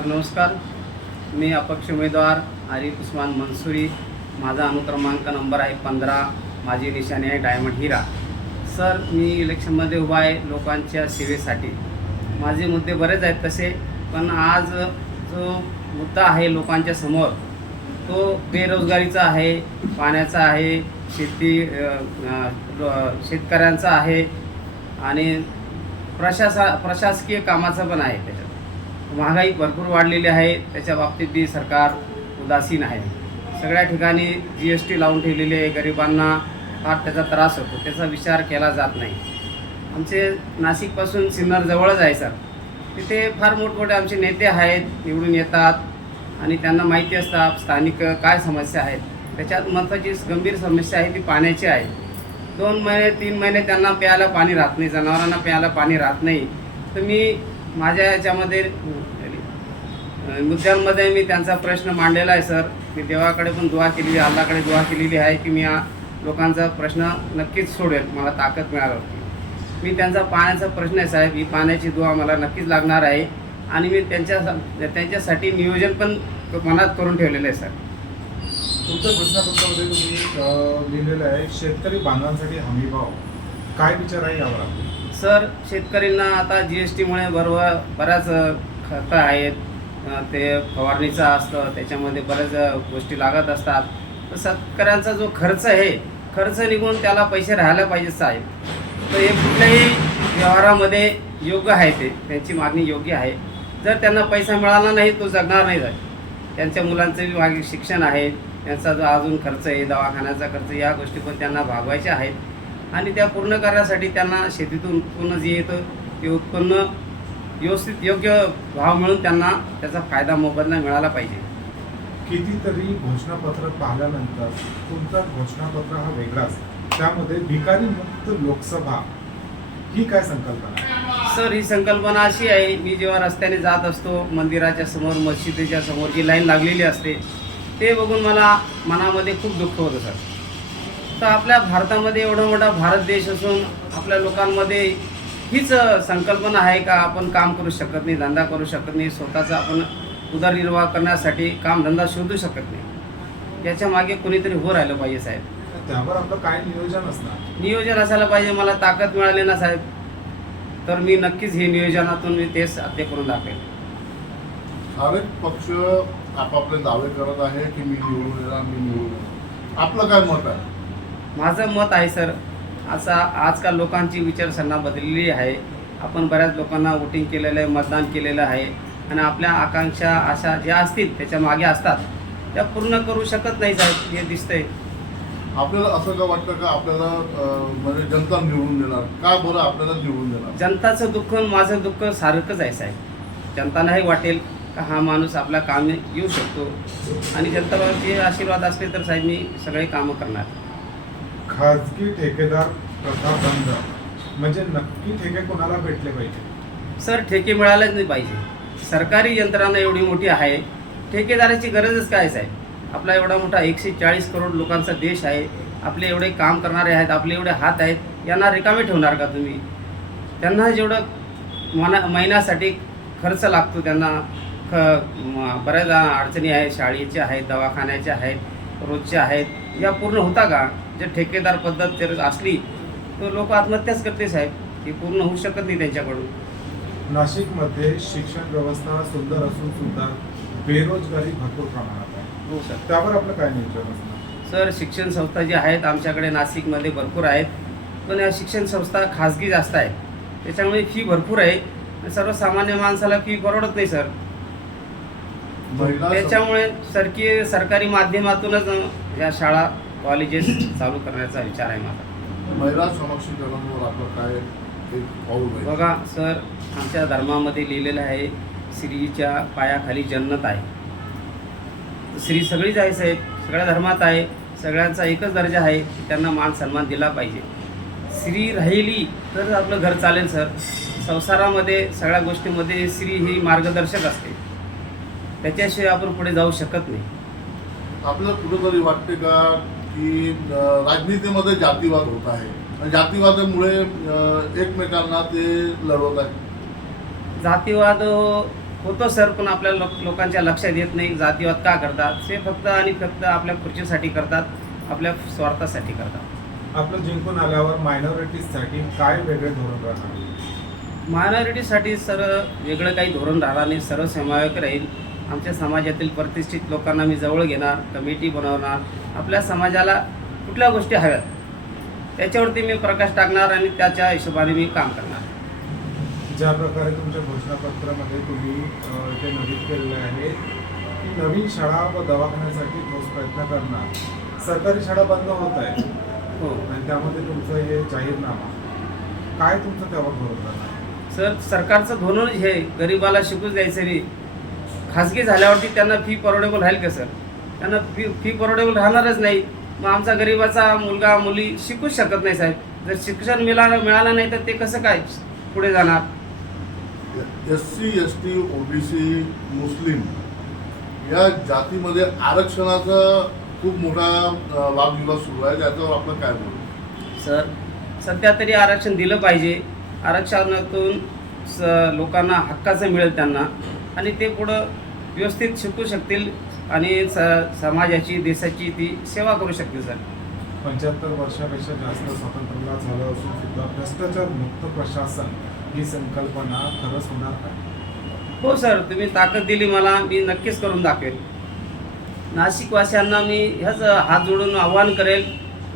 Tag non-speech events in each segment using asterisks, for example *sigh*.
Sir नमस्कार. मी अपक्ष उमेदवार आरिफ उस्मान मनसुरी. माझा अनुक्रमांक नंबर आहे पंधरा. माझी निशाणी आहे डायमंड हिरा. सर मी इलेक्शनमध्ये उभा आहे लोकांच्या सेवेसाठी. माझे मुद्दे बरेच आहेत तसे पण आज जो मुद्दा आहे लोकांच्या समोर तो बेरोजगारीचा आहे पाण्याचा आहे शेती शेतकऱ्यांचा आहे आणि प्रशासा प्रशासकीय कामाचं पण आहे त्याच्यात. महागाई भरपूर वाढलेली आहे. त्याच्या बाबतीत बी सरकार उदासीन आहे. सगळ्या ठिकाणी जी एस टी लावून ठेवलेली आहे. गरिबांना फार त्याचा त्रास होतो. त्याचा विचार केला जात नाही. आमचे नाशिकपासून सिन्नर जवळच आहे सर. तिथे फार मोठमोठे आमचे नेते आहेत निवडून येतात आणि त्यांना माहिती असतात स्थानिक काय समस्या आहेत. त्याच्यात महत्त्वाची गंभीर समस्या आहे ती पाण्याची आहे. दोन महिने तीन महिने त्यांना प्यायला पाणी राहत नाही. जनावरांना प्यायला पाणी राहत नाही. तर मी माझ्या याच्यामध्ये मुद्द्यांमध्ये मी त्यांचा प्रश्न मांडलेला आहे सर. मी देवाकडे पण दुआ केलेली आहे अल्लाकडे दुवा केलेली आहे की मी या लोकांचा प्रश्न नक्कीच सोडेल मला ताकद मिळाल्यावरती मी त्यांचा पाण्याचा प्रश्न आहे साहेब. ही पाण्याची दुवा मला नक्कीच लागणार आहे. आणि मी त्यांच्या त्यांच्यासाठी नियोजन पण मनात करून ठेवलेलं आहे सर. तुमच्या घोषणापत्रामध्ये तुम्ही लिहिलेलं आहे शेतकरी बांधवांसाठी हमी भाव काय विचार आहे यावर सर शेतकऱ्यांना आता जी एस टीमुळे बरोबर बऱ्याच खतं आहेत. अ, ते फवारणीचं असतं त्याच्यामध्ये बऱ्याच गोष्टी लागत असतात. तर शेतकऱ्यांचा जो खर्च आहे खर्च निघून त्याला पैसे राहायला पाहिजे साहेब. तर हे कुठल्याही व्यवहारामध्ये योग्य आहे ते त्यांची मागणी योग्य आहे. जर त्यांना पैसा मिळाला नाही तो जगणार नाही जाईल त्यांच्या मुलांचं बी मागे शिक्षण आहे त्यांचा जो अजून खर्च आहे दवाखान्याचा खर्च या गोष्टी पण त्यांना भागवायच्या आहेत. आणि त्या पूर्ण करण्यासाठी त्यांना शेतीतून उत्पन्न जे येतं ते उत्पन्न व्यवस्थित योग्य भाव मिळून त्यांना त्याचा फायदा मोबदला मिळाला पाहिजे. कितीतरी घोषणापत्र पाहिल्यानंतर तुमचा घोषणापत्र हा वेगळाच त्यामध्ये भिकारी मुक्त लोकसभा ही काय संकल्पना? सर ही संकल्पना अशी आहे मी जेव्हा रस्त्याने जात असतो मंदिराच्या समोर मस्जिदीच्या समोर जी लाईन लागलेली असते ते बघून मला मनामध्ये खूप दुःख होतं सर. तर आपल्या भारतामध्ये एवढा मोठा भारत देश असून आपल्या लोकांमध्ये हीच संकल्पना आहे का आपण काम करू शकत नाही धंदा करू शकत नाही स्वतःचा आपण उदरनिर्वाह करण्यासाठी कामधंदा शोधू शकत नाही? याच्या मागे कोणीतरी हो राहिलं पाहिजे साहेब. त्यावर आपलं काय नियोजन असणार? नियोजन असायला पाहिजे मला ताकद मिळाली ना साहेब. तर मी नक्कीच हे नियोजनातून मी ते साध्य करून दाखवेल हर एक पक्ष आपापले दावे करत आहे की मी निवडून येणार मी निवडून आपलं काय मत आहे? माझं मत आहे सर असा आजकाल लोकांची विचारसरणी बदललेली आहे. आपण बऱ्याच लोकांना वोटिंग केलेलं आहे मतदान केलेलं आहे. आणि आपल्या आकांक्षा आशा ज्या असतील त्याच्यामागे असतात. त्या पूर्ण करू शकत नाही साहेब हे दिसतंय. आपल्याला असं का वाटतं का आपल्याला म्हणजे जनता निवडून देणार? का बरं आपल्याला निवडून देणार? जनताचं दुःख आणि माझं दुःख सारखंच आहे साहेब. जनतांनाही वाटेल का हा माणूस आपला कामी येऊ शकतो? आणि जनतावरचे आशीर्वाद असले तर साहेब मी सगळे कामं करणार. खाजगी ठेकेदार प्रथा बंद. म्हणजे नक्की ठेके कोणाला भेटले पाहिजे? सर ठेके मिळालेच नाही पाहिजे. सरकारी यंत्रणा एवढी मोठी आहे. ठेकेदाराची गरजच काय साहेब? आपला एवढा मोठा एकशे चाळीस करोड लोकांचा देश आहे. आपले एवढे काम करणारे आहेत आपले एवढे हात आहेत यांना रिकामे ठेवणार का तुम्ही? त्यांना जेवढं मना महिन्यासाठी खर्च लागतो त्यांना ख म- बऱ्याच अडचणी आहेत. शाळेच्या आहेत दवाखान्याच्या आहेत रोजच्या आहेत. या पूर्ण होता का? जर ठेकेदार पद्धत जर असली तर लोक आत्महत्याच करते साहेब. ही पूर्ण होऊ शकत नाही त्यांच्याकडून. नाशिकमध्ये शिक्षण व्यवस्था सुंदर असून सुद्धा बेरोजगारी भरपूर प्रमाणात आहे. हो सर. त्यावर आपलं काय नियोजन असणार? सर शिक्षण संस्था ज्या आहेत आमच्याकडे नाशिकमध्ये भरपूर आहेत. पण या शिक्षण संस्था खाजगी जास्त आहेत. त्याच्यामुळे फी भरपूर आहे. सर्वसामान्य माणसाला फी परवडत नाही सर. त्याच्यामुळे सरकी सरकारी माध्यमातूनच या शाळा कॉलेजेस चालू करण्याचा विचार आहे माझा. महिला सक्षमीकरणावर आपलं काय बघा सर आमच्या धर्मामध्ये लिहिलेलं आहे स्त्रीच्या पायाखाली जन्नत आहे. स्त्री सगळीच आहे साहेब सगळ्या धर्मात आहे सगळ्यांचा एकच दर्जा आहे की त्यांना मान सन्मान दिला पाहिजे. स्त्री राहिली तर आपलं घर चालेल सर. संसारामध्ये सगळ्या गोष्टीमध्ये स्त्री ही मार्गदर्शक असते. त्याच्याशिवाय आपण पुढे जाऊ शकत नाही. आपल्याला कुठेतरी वाटते का की राजनीतीमध्ये जातीवाद होत आहे. आणि जातीवादामुळे एकमेकांना ते लढवत आहे जातीवाद होतो सर पण आपल्या लोक लोकांच्या लक्षात येत नाही. जातीवाद का करतात? ते फक्त आणि फक्त आपल्या खुर्चीसाठी करतात आपल्या स्वार्थासाठी करतात. आपलं जिंकून आल्यावर मायनॉरिटीजसाठी काय वेगळे धोरण राहणार? मायनॉरिटीसाठी सर वेगळं काही धोरण राहणार नाही. सर्वसमावेक राहील. आमच्या समाजातील प्रतिष्ठित लोकांना मी जवळ घेणार कमिटी बनवणार आपल्या समाजाला कुठल्या गोष्टी हव्यात त्याच्यावरती मी प्रकाश टाकणार आणि त्याच्या हिशोबाने मी काम करणार. ज्या प्रकारे तुमच्या घोषणापत्रामध्ये तुम्ही ते नमूद केलेले आहे की नवीन शाळा व दवाखान्यासाठी ठोस प्रयत्न करणार. सरकारी शाळा बंद होत आहे हो. आणि त्यामध्ये तुमचं हे जाहीरनामा. काय तुमचं त्यावर राहणार सर सरकारचं धोरण हे गरिबाला शिकूच द्यायचं नाही. खाजगी झाल्यावरती त्यांना फी परवडेबल राहील का सर त्यांना फी फी परवडेबल राहणारच नाही. मग आमचा गरिबाचा मुलगा मुली शिकूच शकत नाही साहेब. जर शिक्षण मिळालं मिळालं नाही तर ते कसं काय पुढे जाणार? S C S T OBC मुस्लिम या जातीमध्ये आरक्षणाचा खूप मोठा वादविवाद सुरू आहे. त्याच्यावर आपलं काय बोल? सर सध्या तरी आरक्षण दिलं पाहिजे. आरक्षणातून स लोकांना हक्काचं मिळेल त्यांना. आणि ते पुढं व्यवस्थित शिकू शकतील आणि स समाजाची देशाची ती सेवा करू शकतील सर. पंच्याहत्तर वर्षापेक्षा जास्त स्वातंत्र्याला झालं असून सुद्धा भ्रष्टाचार मुक्त प्रशासन ही संकल्पना खरंच होणार का हो सर. तुम्ही ताकद दिली मला. मी नक्कीच करून दाखवेल नाशिकवासियांना मी ह्याच हात जोडून आव्हान करेल.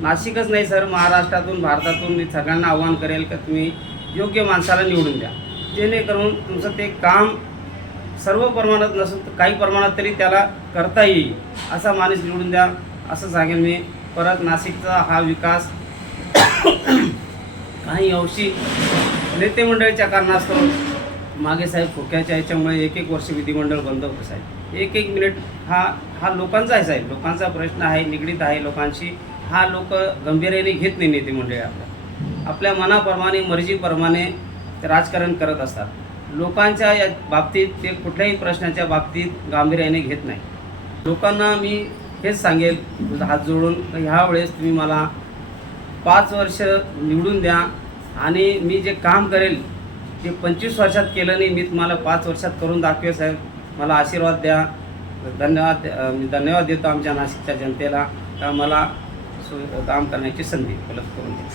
नाशिकच नाही सर. महाराष्ट्रातून भारतातून मी सगळ्यांना आव्हान करेल का तुम्ही योग्य माणसाला निवडून द्या. जेणेकरून तुमचं ते काम सर्व प्रमाणात नसून तर काही प्रमाणात तरी त्याला करता येईल असा माणूस निवडून द्या असं सांगेन मी. परत नाशिकचा हा विकास *coughs* काही अंशी नेते मंडळीच्या कारणास्तव मागे साहेब खोक्याच्या याच्यामुळे एक एक वर्ष विधिमंडळ बंद होतं साहेब. एक एक मिनिट हा हा लोकांचा आहे साहेब. लोकांचा प्रश्न आहे निगडीत आहे लोकांशी. हा लोक गंभीर्याने घेत नाही नेते मंडळी आपल्या. आपल्या मनाप्रमाणे मर्जीप्रमाणे राजकारण करत असतात. लोकांच्या या बाबतीत ते कुठल्याही प्रश्नाच्या बाबतीत गांभीर्याने घेत नाही. लोकांना मी हेच सांगेल हात जोडून ह्यावेळेस तुम्ही मला पाच वर्ष निवडून द्या आणि मी जे काम करेल ते पंचवीस वर्षात केलं नाही मी तुम्हाला पाच वर्षात करून दाखवे साहेब. मला आशीर्वाद द्या. धन्यवाद मी धन्यवाद देतो आमच्या नाशिकच्या जनतेला. का मला काम करण्याची संधी उपलब्ध करून द्या.